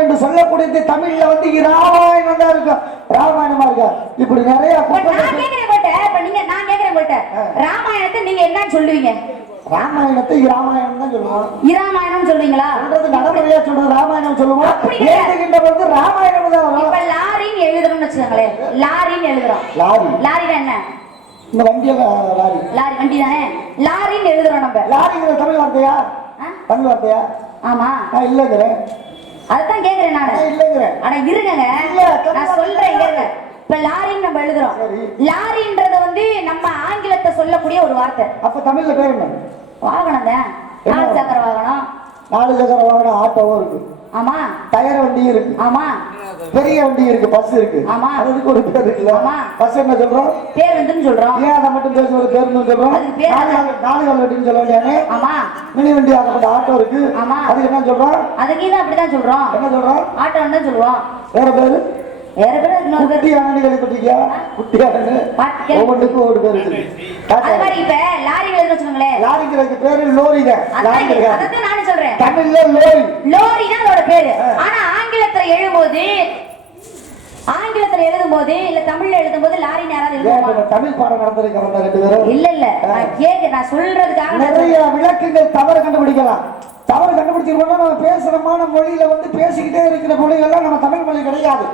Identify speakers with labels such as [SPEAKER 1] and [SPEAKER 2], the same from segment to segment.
[SPEAKER 1] என்று சொல்லக்கூடியது தமிழ்ல வந்து ராமாயணம் தான் இருக்கும் ராமாயணமா இருக்கா? இப்படி நிறைய
[SPEAKER 2] நான் கேக்குறேன் உங்கள்ட்ட, இப்ப நீங்க நான் கேக்குறேன் உங்கள்ட்ட, ராமாயணத்தை நீங்க என்னன்னு சொல்லுவீங்க?
[SPEAKER 1] ராமாயணத்தை ராமாயணம் தான் சொல்லுவோம்
[SPEAKER 2] இராமாயணம் சொல்லுவீங்களா?
[SPEAKER 1] சொல்றது நடைமுறையா சொல்றது ராமாயணம் சொல்லுவோம்.
[SPEAKER 2] அப்படி இல்ல.
[SPEAKER 1] எழுதுகின்ற வந்து ராமாயணம் தான்
[SPEAKER 2] இப்ப
[SPEAKER 1] வரும்
[SPEAKER 2] லாரின்னு எழுதுறோம்னு வச்சுக்கோங்களேன். லாரின்னு எழுதுறோம்.
[SPEAKER 1] லாரி.
[SPEAKER 2] லாரினா என்ன?
[SPEAKER 1] இந்த வண்டியில லாரி.
[SPEAKER 2] லாரி வண்டி தானே? லாரின்னு எழுதுறோம் நம்ம.
[SPEAKER 1] லாரிங்கிற தமிழ் வார்த்தையா?
[SPEAKER 2] ஆ?
[SPEAKER 1] தமிழ் வார்த்தையா?
[SPEAKER 2] ஆமா.
[SPEAKER 1] நான் இல்லைங்கிறேன்.
[SPEAKER 2] அதுதான் கேக்குறேன் நானு.
[SPEAKER 1] இல்லைங்கிறேன்
[SPEAKER 2] அட இருங்கங்க. நான் சொல்றேன் இருங்க இப்ப லாரின்னு நம்ம எழுதுறோம். லாரின்றது வந்து நம்ம ஆங்கிலத்தை சொல்லக்கூடிய ஒரு வார்த்தை.
[SPEAKER 1] அப்ப தமிழ்ல பேர் என்ன?
[SPEAKER 2] வாகனம் தான் நாலு சக்கர வாகனம்.
[SPEAKER 1] நாலு சக்கர வாகனம் ஆட்டோவும் இருக்கு.
[SPEAKER 2] ஆமா.
[SPEAKER 1] டயர் வண்டியும் இருக்கு.
[SPEAKER 2] ஆமா.
[SPEAKER 1] பெரிய வண்டி இருக்கு பஸ் இருக்கு.
[SPEAKER 2] ஆமா.
[SPEAKER 1] அதுக்கு ஒரு பேர் இருக்குல்ல?
[SPEAKER 2] ஆமா.
[SPEAKER 1] பஸ் என்ன சொல்றோம்?
[SPEAKER 2] பேர் வந்துன்னு சொல்றோம்?
[SPEAKER 1] ஏன் அதை மட்டும் பேச ஒரு பேருந்து சொல்றோம். நாலு கால் வண்டின்னு சொல்ல வேண்டியானே
[SPEAKER 2] ஆமா.
[SPEAKER 1] மினி வண்டி ஆகப்பட்ட ஆட்டோ இருக்கு.
[SPEAKER 2] ஆமா.
[SPEAKER 1] அதுக்கு என்ன சொல்றோம்?
[SPEAKER 2] அதுக்கு தான் அப்படிதான் சொல்றோம்.
[SPEAKER 1] என்ன சொல்றோம்?
[SPEAKER 2] ஆட்டோன்னு தான் சொல்லுவோம்.
[SPEAKER 1] வேற பேரு?
[SPEAKER 2] வேற பேர் இன்னொரு பேர்.
[SPEAKER 1] குட்டி ஆனு கேள்விப்பட்டிருக்கியா குட்டி ஆனு
[SPEAKER 2] பாட்டு கேள்வி-
[SPEAKER 1] ஒவ்வொன்றுக்கும் ஒரு பேர் இருக்கு
[SPEAKER 2] அது மாதிரி இப்ப லாரி எழுதுன்னு வச்சுக்கோங்களேன்.
[SPEAKER 1] லாரிங்கிறதுக்கு பேரு லோரி தான் லாரி
[SPEAKER 2] அதான்
[SPEAKER 1] கிடையாது
[SPEAKER 2] அதான் நானும் சொல்றேன்.
[SPEAKER 1] தமிழ்ல லோரி.
[SPEAKER 2] லோரி தான் அதோட பேரு. ஆனா ஆங்கிலத்துல எழுதும்போது ஆங்கிலத்துல எழுதும்போது இல்ல தமிழ்ல எழுதும்போது லாரின்னு யாராவது
[SPEAKER 1] இப்ப தமிழ் பாடம் நடந்திருக்க வந்த ரெண்டு பேரும்?
[SPEAKER 2] இல்ல இல்ல. நான் கேக்க நான் சொல்றதுக்காக
[SPEAKER 1] நிறைய. விளக்குகள் தவறு கண்டுபிடிக்கலாம். தவறு கண்டுபிடிச்சிருக்கோம்னா நம்ம பேசுறமான மொழியில வந்து பேசிக்கிட்டே இருக்கிற மொழிகள்லாம் நம்ம தமிழ் மொழி கிடையாது.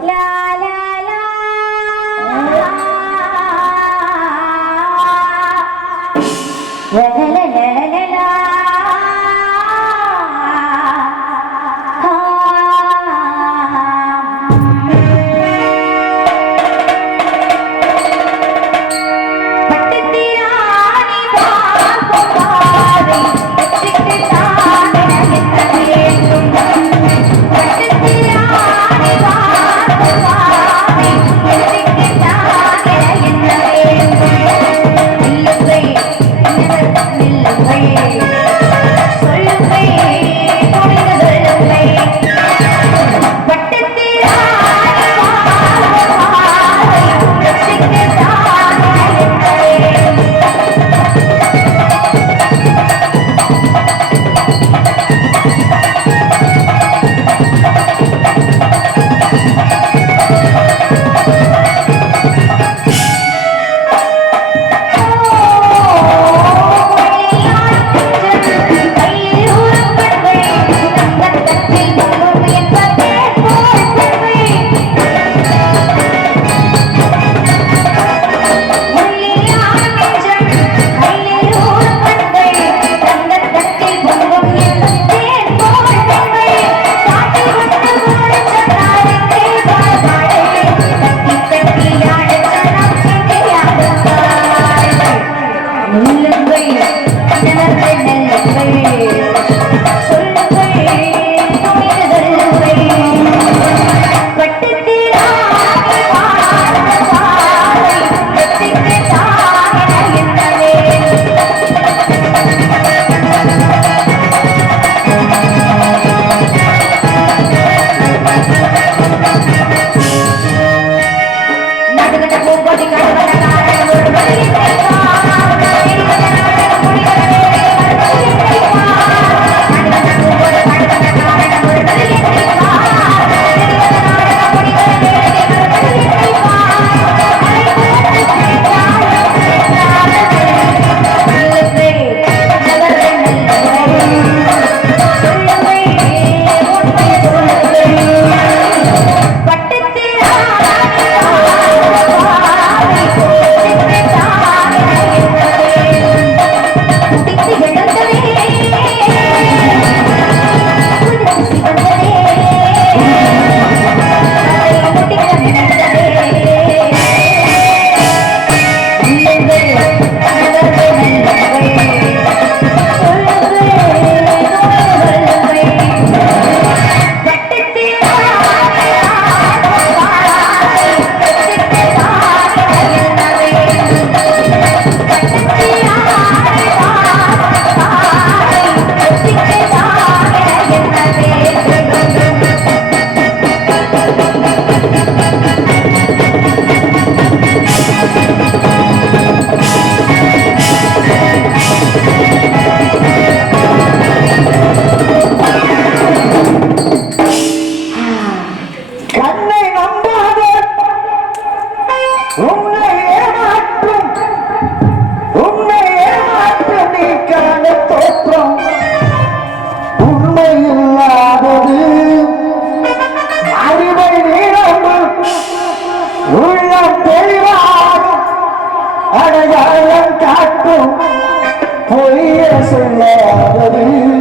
[SPEAKER 2] الله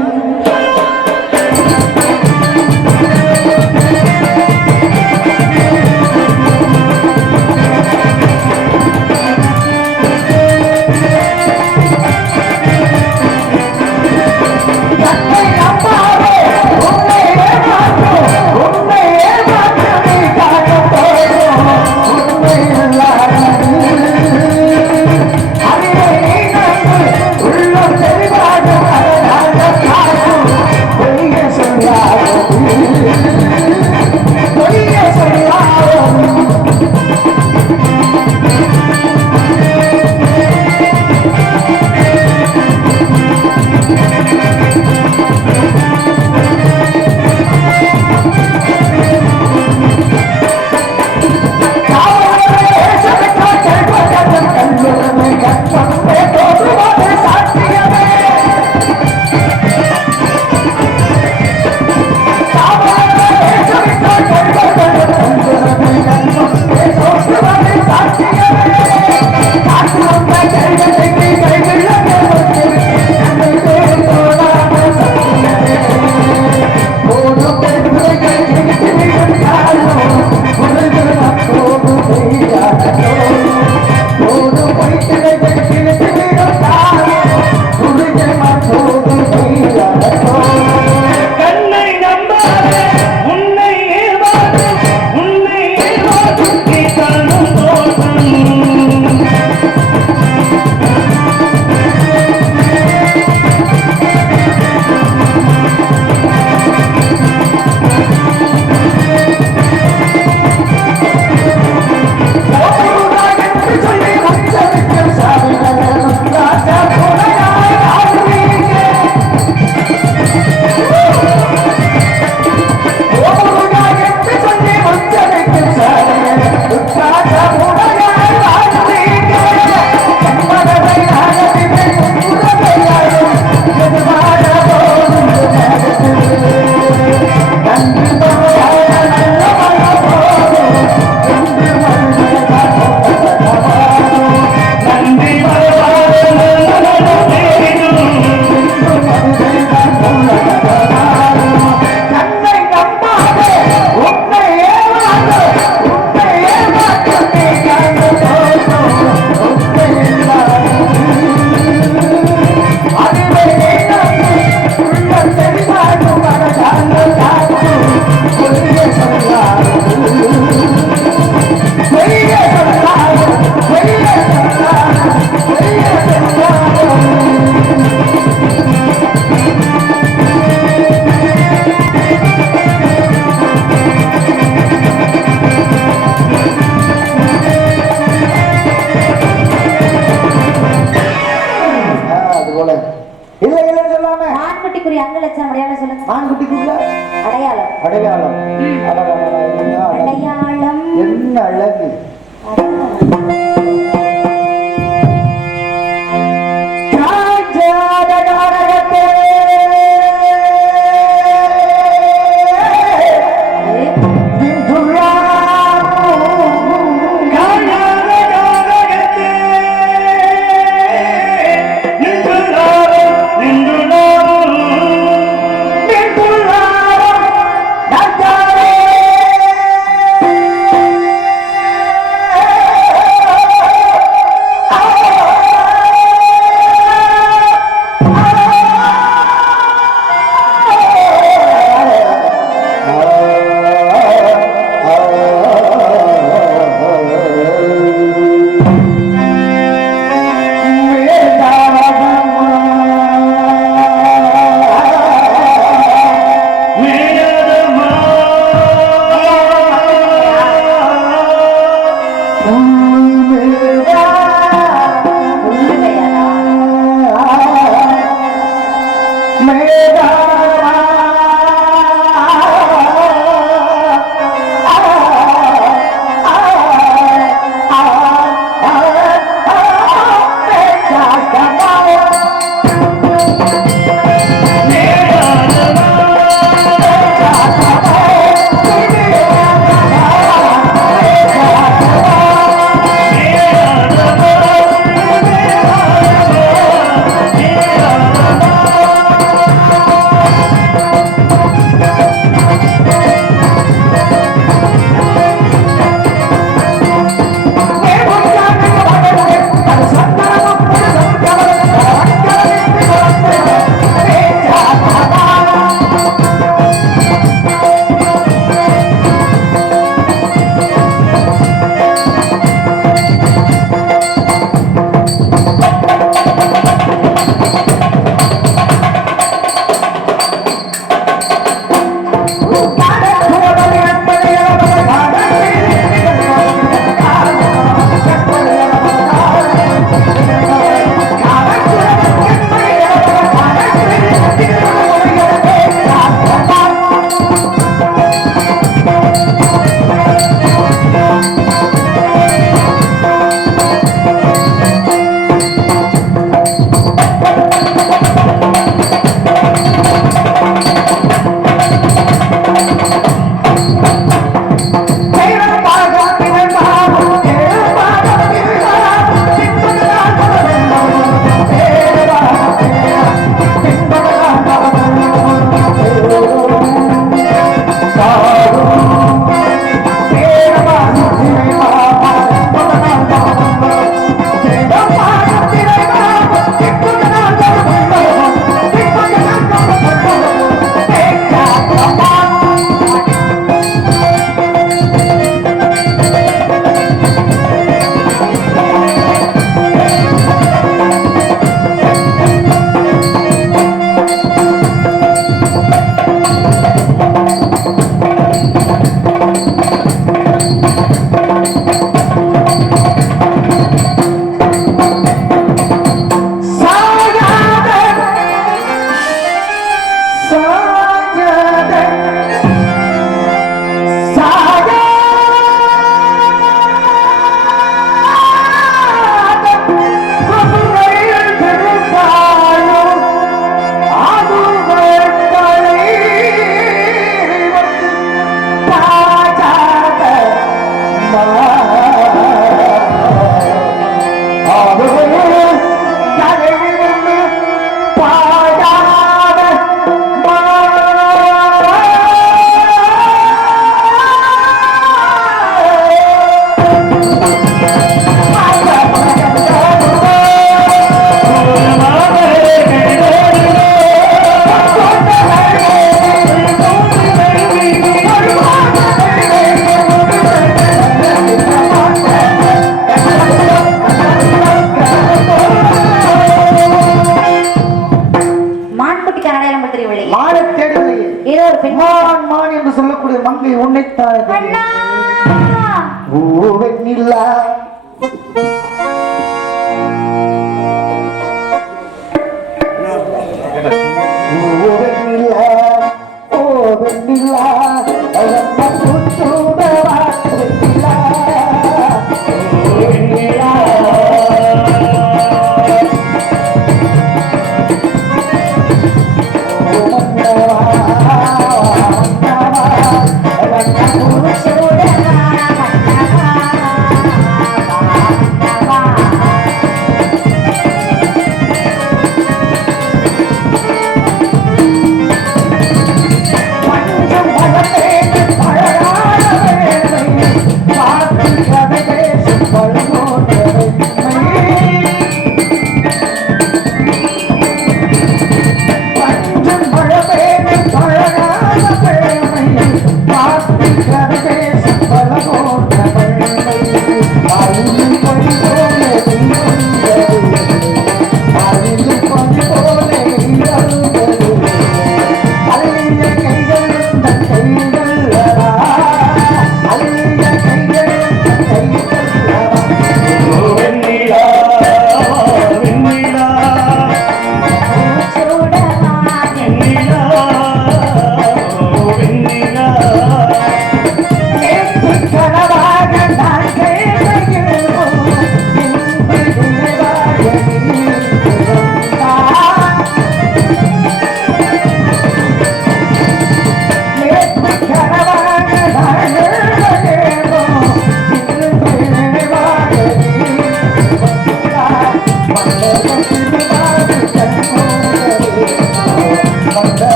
[SPEAKER 2] Canada.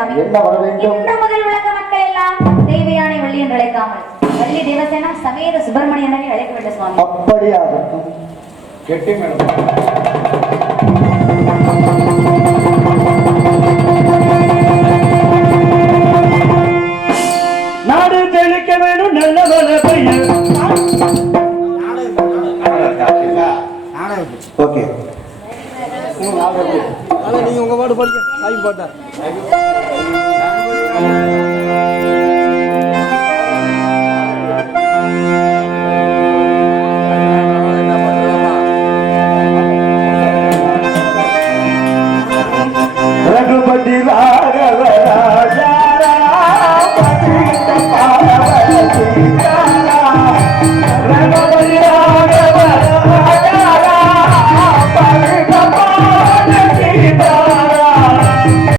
[SPEAKER 2] வேண்டும் சுவாமி
[SPEAKER 3] என்ன வர வேண்டும்?
[SPEAKER 2] இன்று முதல் உலக மக்கள் எல்லாம் தெய்வயானை வள்ளி என்று அழைக்காமல் வள்ளி தேவசேனம் சமேத சுப்பிரமணியனை அழைக்க வேண்டும் சுவாமி.
[SPEAKER 3] அப்படியாகட்டும். கெட்டி மேடம்.
[SPEAKER 1] நாடு தெளிக்க வேணும் நல்ல வள பையன்.
[SPEAKER 3] ஓகே.
[SPEAKER 4] நீங்க உங்க பாட்டு படிக்க சாமி பாட்டா?
[SPEAKER 1] ரகுபதி